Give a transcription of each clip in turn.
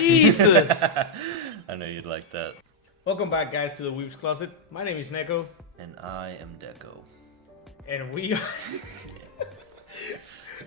Jesus! I know you'd like that. Welcome back, guys, to the Weebs Closet. My name is Nekko. And I am Deco. And we are...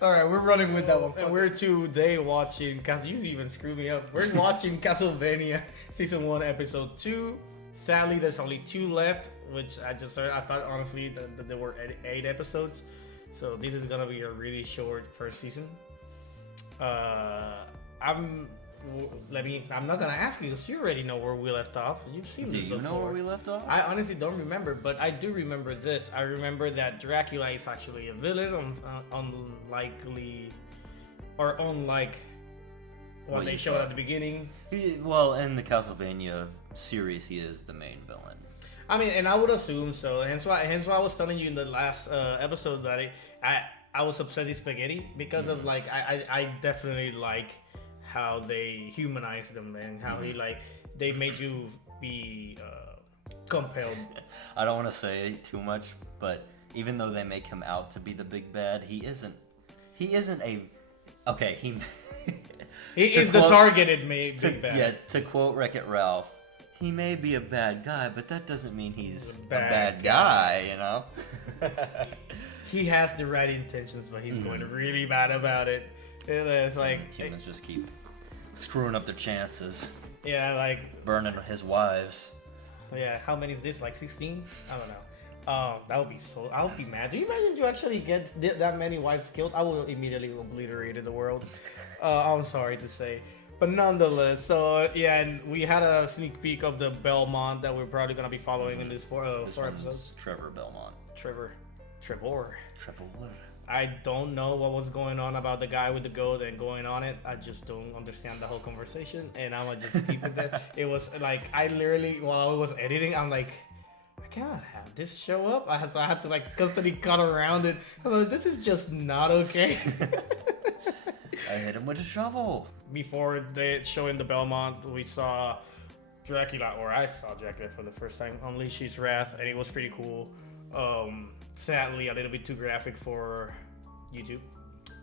Alright, we're running with that one. And we're today watching... You even screwed me up. We're watching Castlevania Season 1, Episode 2. Sadly, there's only 2 left, which I just heard. I thought, honestly, that there were 8 episodes. So this is going to be a really short first season. I'm not gonna ask you because you already know where we left off. You've seen this before. Do you know where we left off? I honestly don't remember, but I do remember this. I remember that Dracula is actually a villain, unlikely, or unlike what they showed at the beginning. Well, in the Castlevania series, he is the main villain. I mean, and I would assume so. Hence why I was telling you in the last episode that I was upset with Spaghetti because of like I definitely like how they humanized them and how they made you be compelled. I don't want to say too much, but even though they make him out to be the big bad, he isn't a he is the targeted big bad. Yeah, to quote Wreck-It Ralph, he may be a bad guy, but that doesn't mean he's a bad guy, you know? He has the right intentions, but he's going really bad about it. It's like humans just keep screwing up their chances. Yeah, like burning his wives. So yeah, how many is this? Like 16? I don't know. That would be so. I would be mad. Do you imagine you actually get that many wives killed? I would immediately obliterate the world. I'm sorry to say, but nonetheless. So yeah, and we had a sneak peek of the Belmont that we're probably gonna be following in this four episodes. Trevor Belmont. Trevor. Trevor. I don't know what was going on about the guy with the goat and going on it. I just don't understand the whole conversation, and I'm gonna just keep it there. It was like I literally, while I was editing, I'm like, I cannot have this show up. I had to like constantly cut around it. I was like, this is just not okay. I hit him with a shovel. Before they showing the Belmont, we saw Dracula, or I saw Dracula for the first time, unleash his wrath, and it was pretty cool. Sadly, a little bit too graphic for YouTube,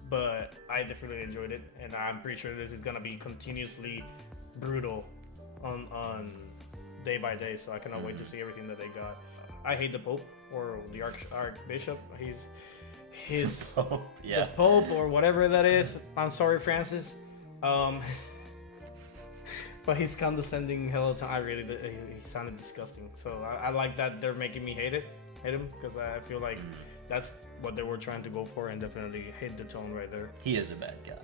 but I definitely enjoyed it, and I'm pretty sure this is gonna be continuously brutal on day by day. So I cannot wait to see everything that they got. I hate the Pope or the Archbishop. He's the Pope or whatever that is. I'm sorry, Francis. But he's condescending hell of time. He sounded disgusting. So I like that they're making me hate him because I feel like that's what they were trying to go for, and definitely hit the tone right there. He is a bad guy.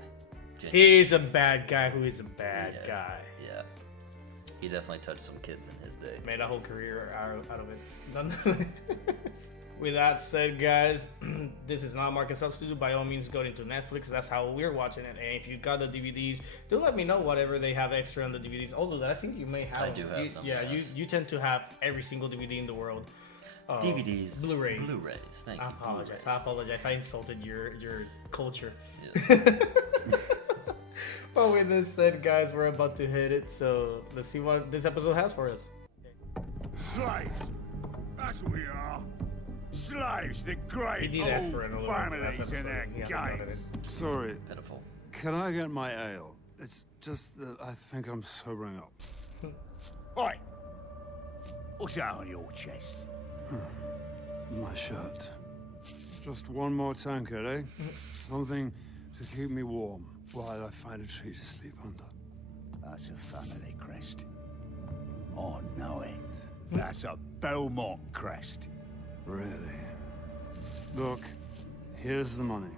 Genuinely. He is a bad guy who is a bad guy. Yeah. He definitely touched some kids in his day. Made a whole career out of it. With that said, guys, this is not market substitute. By all means, go into Netflix. That's how we're watching it. And if you got the DVDs, do let me know whatever they have extra on the DVDs. Although I think you may have. I do have them. Yeah, yes. you tend to have every single DVD in the world. DVDs, Blu-rays. Thank you. I apologize. I insulted your culture. Yes. Well, with this said, guys, we're about to hit it. So let's see what this episode has for us. Slaves. That's what we are. Slaves, the great old families and their games. Sorry. Pitiful. Can I get my ale? It's just that I think I'm sobering up. Oi! What's that on your chest? My shirt. Just one more tankard, eh? Something to keep me warm while I find a tree to sleep under. That's a family crest. Oh, know it. That's a Belmont crest. Really? Look, here's the money.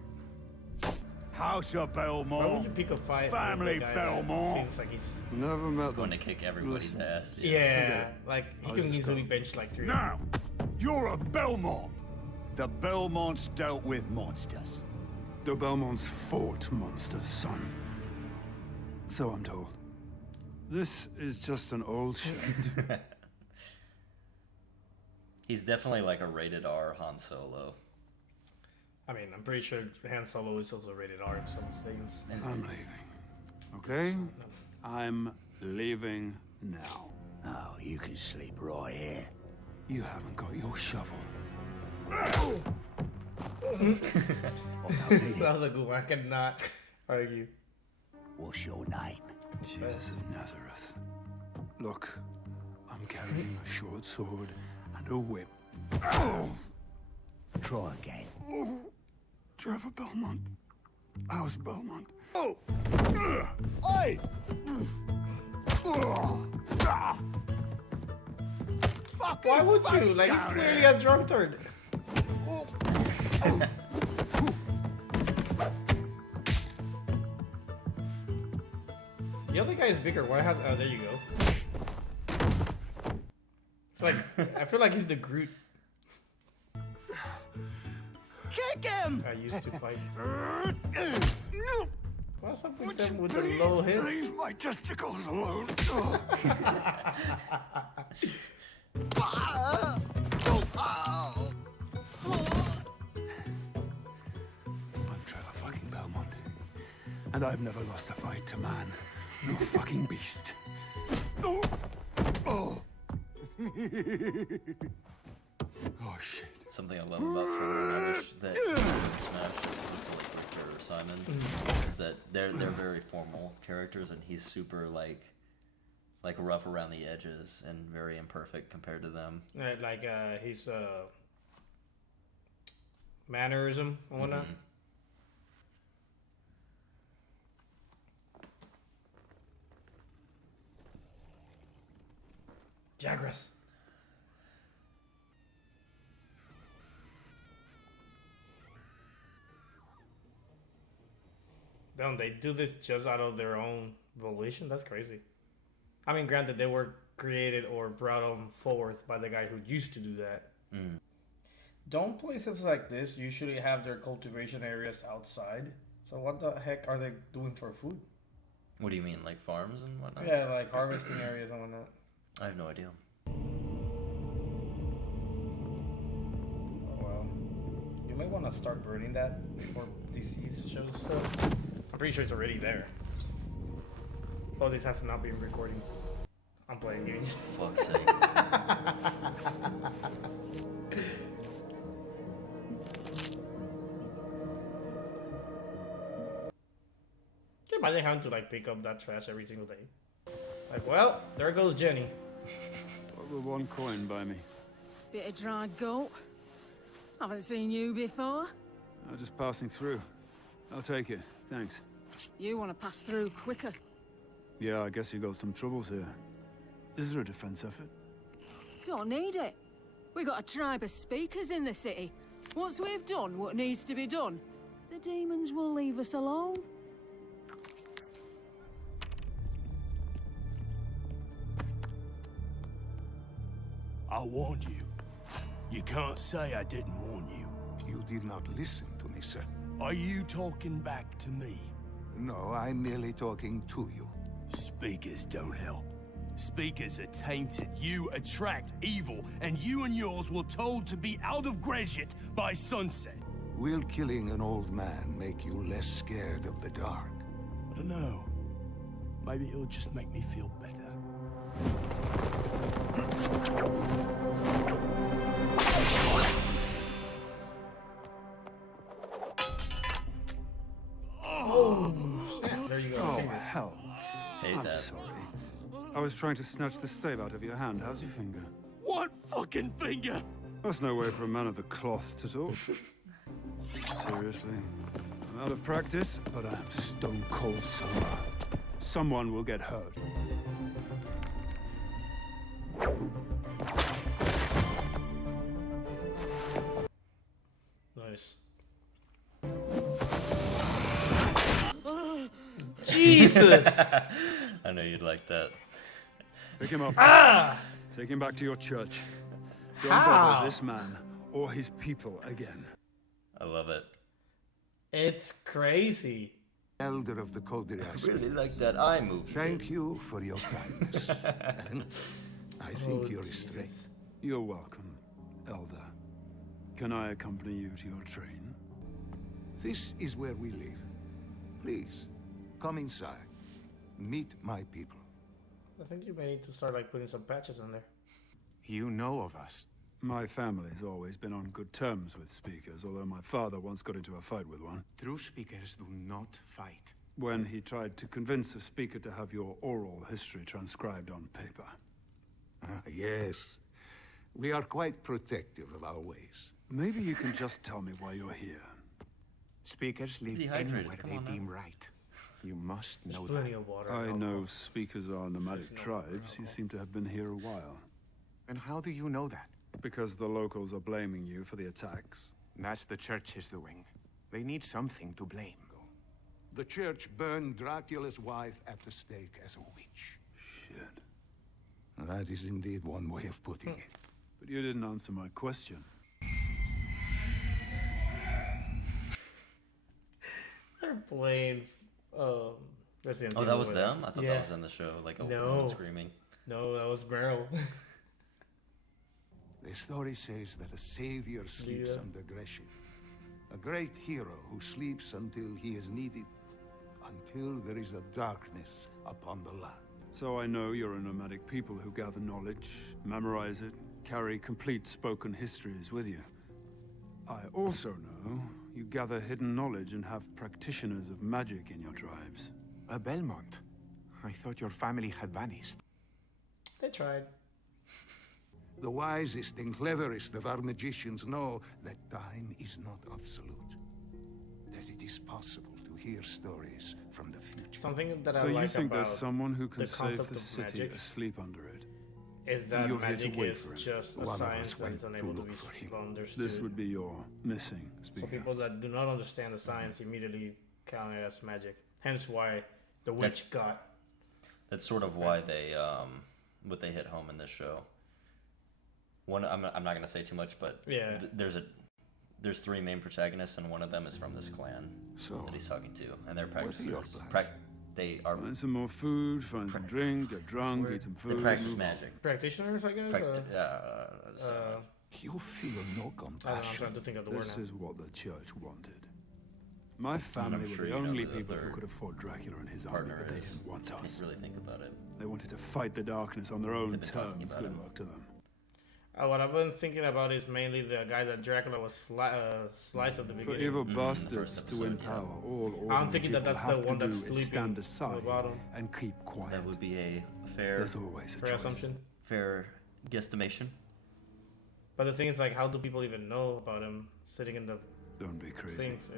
House of Belmont. Why would you pick a fight? Family with a guy Belmont. Seems like he's Never met Going them. to kick everybody's Listen. ass. yeah, like he I'll can just easily go. bench like 3. Now, you're a Belmont. The Belmonts dealt with monsters. The Belmonts fought monsters, son. So I'm told. This is just an old shit. He's definitely like a rated R Han Solo. I mean, I'm pretty sure Han Solo is also rated R in some statements. I'm leaving. Okay? I'm leaving now. Oh, you can sleep right here. You haven't got your shovel. That was a good one. I cannot argue. What's your name? Jesus of Nazareth. Look, I'm carrying a short sword and a whip. Try again. Trevor Belmont. How's Belmont? Oh! Oi! Why would you? Like, he's clearly a drunkard. The other guy is bigger. Why has? Oh, there you go. It's like I feel like he's the Groot Kick him! I used to fight. What's up with them with the low hits? Leave my testicles alone. I'm Trevor fucking Belmont, and I've never lost a fight to man, nor fucking beast. Oh, oh. Oh shit. Something I love about Trevor, and I wish that in Smash, as opposed to like Richter or Simon, is that they're very formal characters, and he's super like rough around the edges and very imperfect compared to them. Right, like he's mannerism and whatnot. Mm-hmm. Jagras. Don't they do this just out of their own volition? That's crazy. I mean, granted, they were created or brought on forth by the guy who used to do that. Mm. Don't places like this usually have their cultivation areas outside? So what the heck are they doing for food? What do you mean, like farms and whatnot? Yeah, like harvesting areas and whatnot. I have no idea. Oh, well. You may want to start burning that before disease shows up. I'm pretty sure it's already there. Oh, this has not been recording. I'm playing games. Fuck's sake. Can you imagine having to like pick up that trash every single day? Like, well, there goes Jenny. What will 1 coin buy me? Bit of dry goat. Haven't seen you before. I'm just passing through. I'll take it, thanks. You want to pass through quicker. Yeah, I guess you got some troubles here. Is there a defense effort? Don't need it. We got a tribe of speakers in the city. Once we've done what needs to be done, the demons will leave us alone. I warned you. You can't say I didn't warn you. You did not listen to me, sir. Are you talking back to me? No, I'm merely talking to you. Speakers don't help. Speakers are tainted. You attract evil, and you and yours were told to be out of Greshit by sunset. Will killing an old man make you less scared of the dark? I don't know. Maybe it'll just make me feel better. Oh, snap. There you go. Oh, Finger. hell. Hate I'm that. sorry. I was trying to snatch the stave out of your hand. How's your finger? What fucking finger? That's no way for a man of the cloth to talk. Seriously. I'm out of practice, but I am stone cold sober. Someone will get hurt. Nice. Jesus! I know you'd like that. Pick him up. Take him back to your church. Don't How? bother this man or his people again. I love it. It's crazy. Elder of the I Codrias. really like that eye move. Thank you for your kindness. And I think your strength. You're welcome, Elder. Can I accompany you to your train? This is where we live. Please, come inside. Meet my people. I think you may need to start like putting some patches in there. You know of us. My family's always been on good terms with speakers, although my father once got into a fight with one. True speakers do not fight. when he tried to convince the speaker to have your oral history transcribed on paper. Yes. We are quite protective of our ways. Maybe you can just tell me why you're here. Speakers live Dehydrated, anywhere come they on now. deem right. You must know There's plenty that. of water. I and know alcohol. speakers are nomadic tribes. You seem to have been here a while. And how do you know that? Because the locals are blaming you for the attacks. That's the church's doing. They need something to blame. The church burned Dracula's wife at the stake as a witch. Shit. That is indeed one way of putting it. But you didn't answer my question. They're playing Resident Oh, Evil that was with them? I thought Yeah. that was in the show, like a No. woman screaming. No, that was Meryl. The story says that a savior sleeps Yeah. under Gresham. A great hero who sleeps until he is needed, until there is a darkness upon the land. So I know you're a nomadic people who gather knowledge, memorize it, carry complete spoken histories with you. I also know you gather hidden knowledge and have practitioners of magic in your tribes. A Belmont. I thought your family had vanished. They tried. The wisest and cleverest of our magicians know that time is not absolute. That it is possible to hear stories from the future. Something that So I you like think about there's someone who can the save concept the of city magic asleep under it? is and that you're here to magic wait is for him. just a One of science us that is went to unable to look be for him. understood. This would be your missing So speaker. people that do not understand the science immediately count it as magic. Hence why the witch That's- got. That's sort of why they what they hit home in this show. One, I'm not gonna say too much, but Yeah. there's three main protagonists, and one of them is from this clan So, that he's talking to, and they're what are your practicers. plans? They are Find some more food, find some drink, get drunk, eat some they food. practice move on. magic. Practitioners, I guess. you feel no I don't know, I'm compassion. trying to think of the word This now. is what the church wanted. My family were sure the you know only that people who their could afford Dracula and his army, partner but they is. didn't want If us. you really think about it. They wanted to fight the darkness on their own They've been talking terms. about Good him. luck to them. What I've been thinking about is mainly the guy that Dracula was sliced at the For beginning. evil the bastards first to episode, empower yeah. all I'm ordinary thinking that people that's the have one to that's do is sleeping stand on the aside bottom. and keep quiet. That would be a fair There's always a For choice. assumption. fair guesstimation. But the thing is, like, how do people even know about him sitting in the Don't be crazy. things?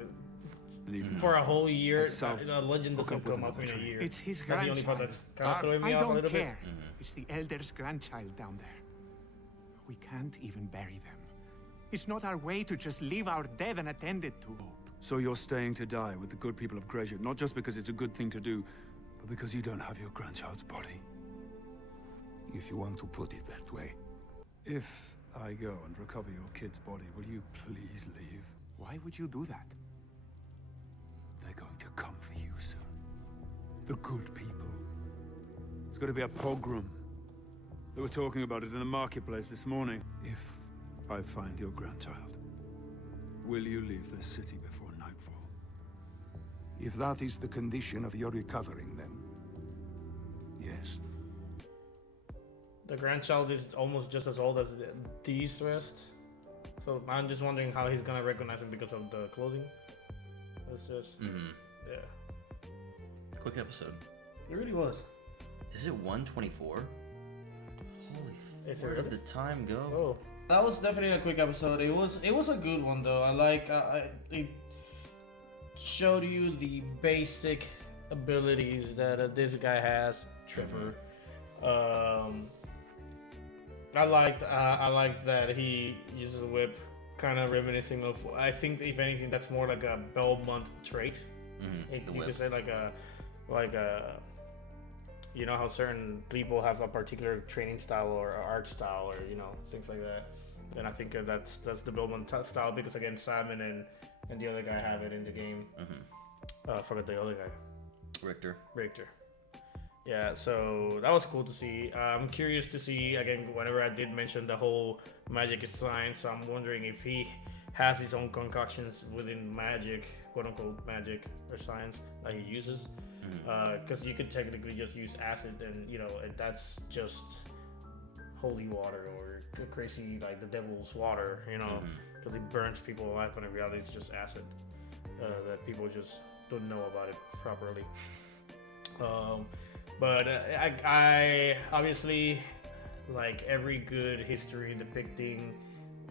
Leave him. For a whole year, Head south, a legend hook doesn't up with come up in another a tree. year. It's his That's the only part grandchild. that's kind of throwing me I off a don't little care. bit. It's the elder's grandchild down there. We can't even bury them. It's not our way to just leave our dead unattended to. So you're staying to die with the good people of Gresham, not just because it's a good thing to do, but because you don't have your grandchild's body. If you want to put it that way. If I go and recover your kid's body, will you please leave? Why would you do that? They're going to come for you soon. The good people. It's going to be a pogrom. They were talking about it in the marketplace this morning. If I find your grandchild, will you leave this city before nightfall? If that is the condition of your recovering them, yes. The grandchild is almost just as old as these rest. So I'm just wondering how he's gonna recognize him because of the clothing. It's just, yeah. Quick episode. It really was. Is it 124? Holy Is it where did really? the time go? Oh, that was definitely a quick episode. It was a good one though. I like it showed you the basic abilities that this guy has, Trevor. I liked that he uses a whip, kind of reminiscing of. I think if anything, that's more like a Belmont trait. The You whip. could say like a. You know how certain people have a particular training style or art style or things like that, and I think that's the Belmont style because again Simon and the other guy have it in the game. I forgot the other guy. Richter. Yeah, so that was cool to see. I'm curious to see again. Whenever I did mention the whole magic is science, I'm wondering if he has his own concoctions within magic, quote unquote magic or science that he uses. Because you could technically just use acid, and and that's just holy water or crazy like the devil's water, because it burns people alive. When in reality, it's just acid that people just don't know about it properly. But I obviously, like every good history depicting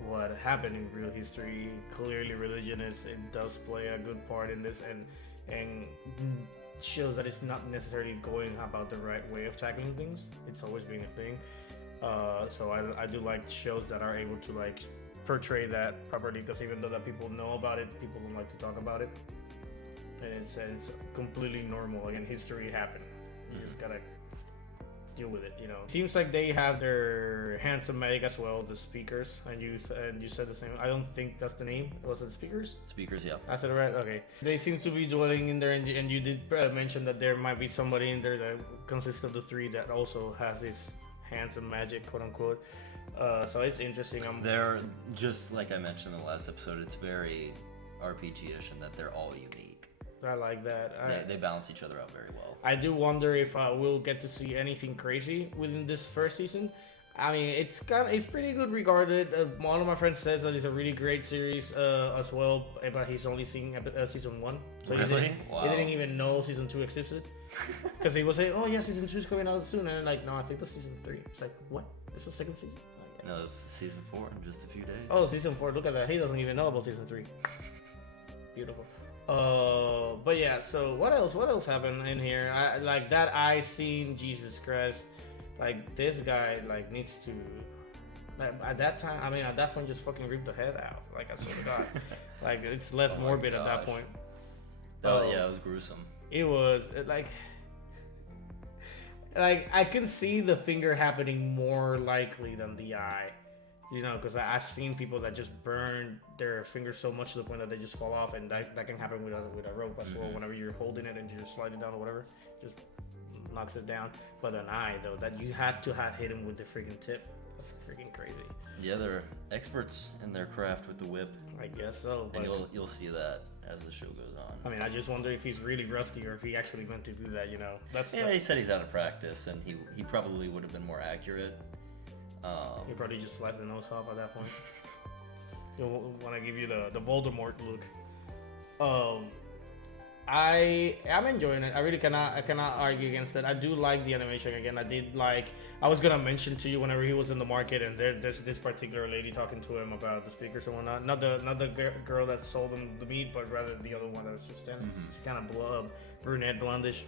what happened in real history, clearly religion it does play a good part in this, and shows that it's not necessarily going about the right way of tackling things. It's always been a thing. So I do like shows that are able to like portray that properly, because even though that people know about it, people don't like to talk about it. And it's completely normal. Again, history happened. You just gotta deal with it, you know. Seems like they have their handsome magic as well, the speakers, and you said the same. I don't think that's the name. Was it speakers? Speakers, yeah. I said it right. Okay. They seem to be dwelling in there, and you did mention that there might be somebody in there that consists of the three that also has this handsome magic, quote unquote. So it's interesting. They're just like I mentioned in the last episode. It's very RPG-ish in that they're all unique. I like that. They balance each other out very well. I do wonder if we'll get to see anything crazy within this first season. I mean, it's pretty good regarded. One of my friends says that it's a really great series as well, but he's only seen season 1. So really? He didn't even know season 2 existed. Because he was saying, oh yeah, season 2 is coming out soon. And I'm like, no, I think that's season 3. It's like, what? There's a second season? Like, no, it's season 4 in just a few days. Oh, season 4. Look at that. He doesn't even know about season 3. Beautiful. But yeah, so what else happened in here? I seen Jesus Christ. Like, this guy like needs to, like, at that point just fucking rip the head out. Like, I swear to God. Like, it's less morbid at that point. Oh yeah, it was gruesome. It was like I can see the finger happening more likely than the eye. You know, because I've seen people that just burn their fingers so much to the point that they just fall off, and that can happen with a rope as well. Whenever you're holding it and you just slide it down or whatever, just knocks it down. But an eye, though, that you had to hit him with the freaking tip. That's freaking crazy. Yeah, they're experts in their craft with the whip. I guess so. And you'll see that as the show goes on. I mean, I just wonder if he's really rusty or if he actually meant to do that. You know, he said he's out of practice, and he probably would have been more accurate. He probably just sliced the nose off at that point. He'll want to give you the Voldemort look. I am enjoying it. I really cannot argue against it. I do like the animation. Again, I was gonna mention to you whenever he was in the market, and there's this particular lady talking to him about the speakers and whatnot. Not the girl that sold him the meat, but rather the other one that was just standing. It's kind of brunette, blondish.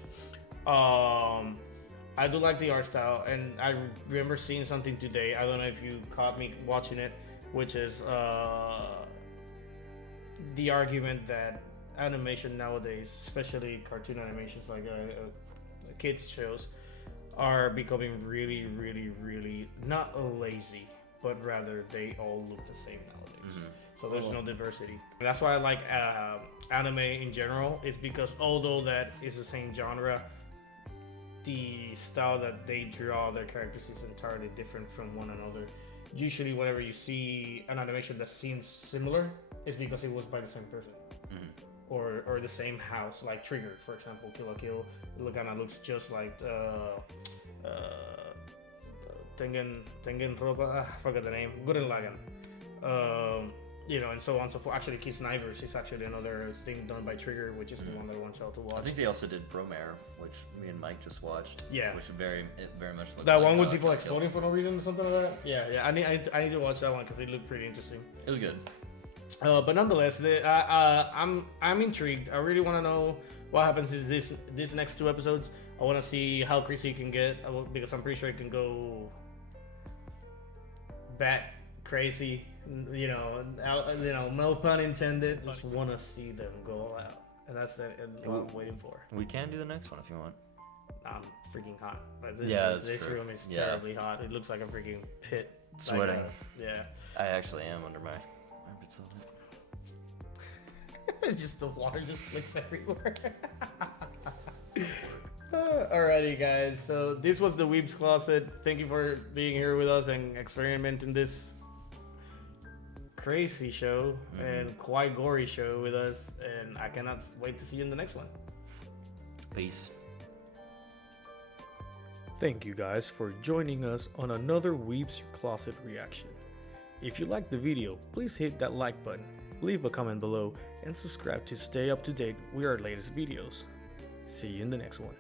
I do like the art style, and I remember seeing something today. I don't know if you caught me watching it, which is the argument that animation nowadays, especially cartoon animations like kids shows, are becoming really, really, really not lazy, but rather they all look the same nowadays. So there's no diversity. That's why I like anime in general, is because although that is the same genre, the style that they draw their characters is entirely different from one another. Usually whenever you see an animation that seems similar, it's because it was by the same person. Or the same house, like Trigger, for example. Kill la Kill kind of looks just like Tengen Roba, I forgot the name, Gurren Lagann. You know, and so on and so forth. Actually, Kisnivers is actually another thing done by Trigger, which is the one that I want y'all to watch. I think they also did Bromare, which me and Mike just watched. Yeah. Which very much looked that like one with people exploding for no reason or something like that? Yeah. I need to watch that one because it looked pretty interesting. It was good. But nonetheless, I'm intrigued. I really want to know what happens in these next 2 episodes. I want to see how crazy it can get, because I'm pretty sure it can go bat crazy. You know, no pun intended. Just want to see them go out, and that's what I'm waiting for. We can do the next one if you want. I'm freaking hot. This room is terribly hot. It looks like a freaking pit. Sweating. Yeah. I actually am under my armpits all It's just the water just flicks everywhere. Alrighty, guys. So this was the Weebs Closet. Thank you for being here with us and experimenting this crazy show and quite gory show with us. And I cannot wait to see you in the next one. Peace. Thank you guys for joining us on another Weebs Closet reaction. If you liked the video, please hit that like button. leave a comment below, and subscribe to stay up to date with our latest videos. See you in the next one.